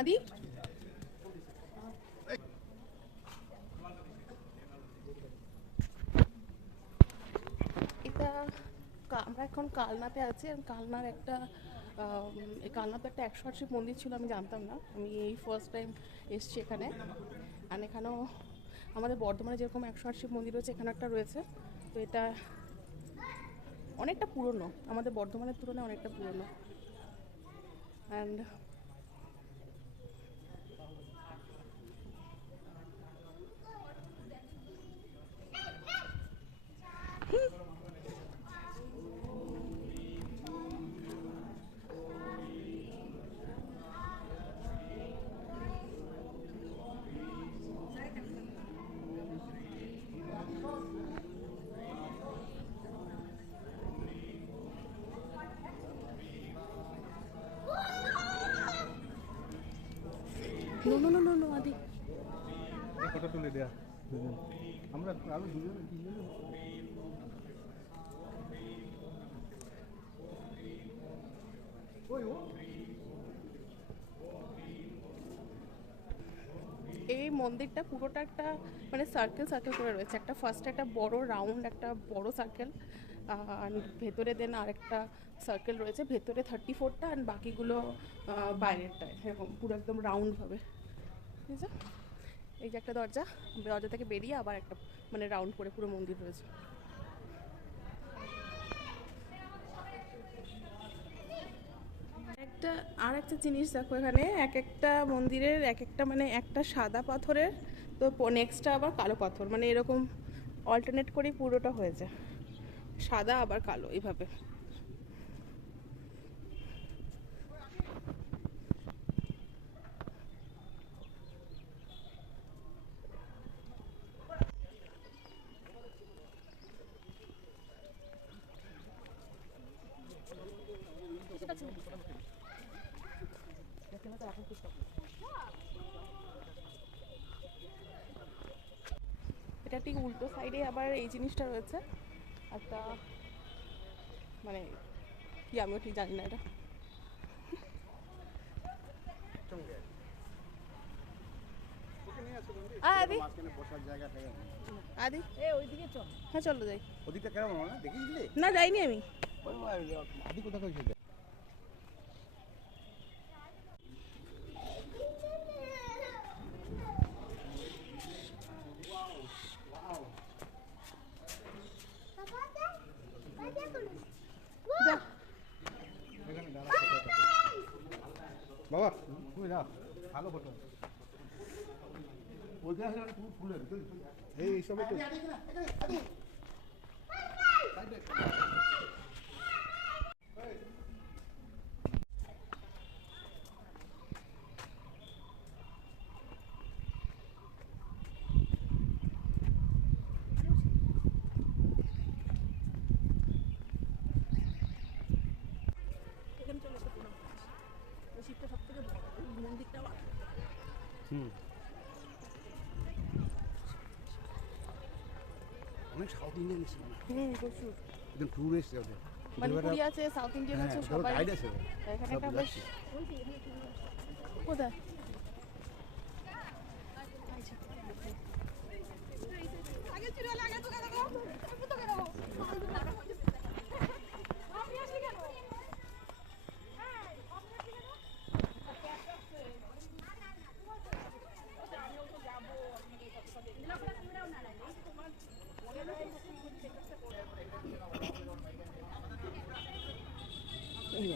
আদি। এটা আমরা এখন কালনাতে আছি। কালনার একটা কালনাতে একটা 108 মন্দির ছিল, আমি জানতাম না, আমি এই ফার্স্ট টাইম এসছি এখানে। আর এখানেও আমাদের বর্ধমানে যেরকম 108 মন্দির রয়েছে, এখানে একটা রয়েছে। তো এটা অনেকটা পুরনো, আমাদের বর্ধমানের তুলনায় অনেকটা পুরনো। And no no no no no আদি, ফটো তুলে দেয়া আমরা আরো দুজন তিনজন। এই মন্দিরটা পুরোটা একটা মানে সার্কেল সার্কেল করে রয়েছে। একটা ফার্স্টে একটা বড় রাউন্ড, একটা বড় সার্কেল, আর ভেতরে দেন আর একটা সার্কেল রয়েছে, ভেতরে 34টা আর বাকিগুলো বাইরেরটায়, এরকম পুরো একদম রাউন্ডভাবে। ঠিক আছে, এই যে একটা দরজা, দরজা থেকে বেরিয়ে আবার একটা মানে রাউন্ড করে পুরো মন্দির রয়েছে। একটা আর একটা জিনিস দেখো, এখানে এক একটা মন্দিরের এক একটা মানে একটা সাদা পাথরের, তো নেক্সটটা আবার কালো পাথর, মানে এরকম অল্টারনেট করেই পুরোটা হয়েছে, সাদা আবার কালো এইভাবে। এটা ঠিক উল্টো সাইডে আবার এই জিনিসটা রয়েছে একটা, মানে কি আমিও ঠিক জানি না এটা। আদি আদি ওইদিকে চল, হ্যাঁ চলো যাই। ওদিকটা কেমন না দেখিস না যাইনি আমি। আদি কোথা কইছে? যা বাবা তুমি যাও, ভালো ফটো ওইখানে ফুলের এই সবে তো এখানে চলে এসে পুরো এই শিবটা সব থেকে বড়, এই মন্দিরটাও অনেক সাউথ ইন্ডিয়ান ছিল। প্রচুর একদম টুরিস্ট যাবে, মণিপুরি আছে, সাউথ ইন্ডিয়ান আছে, সবাই গাইড আছে। এখানে একটা বেশ। কোথায় এই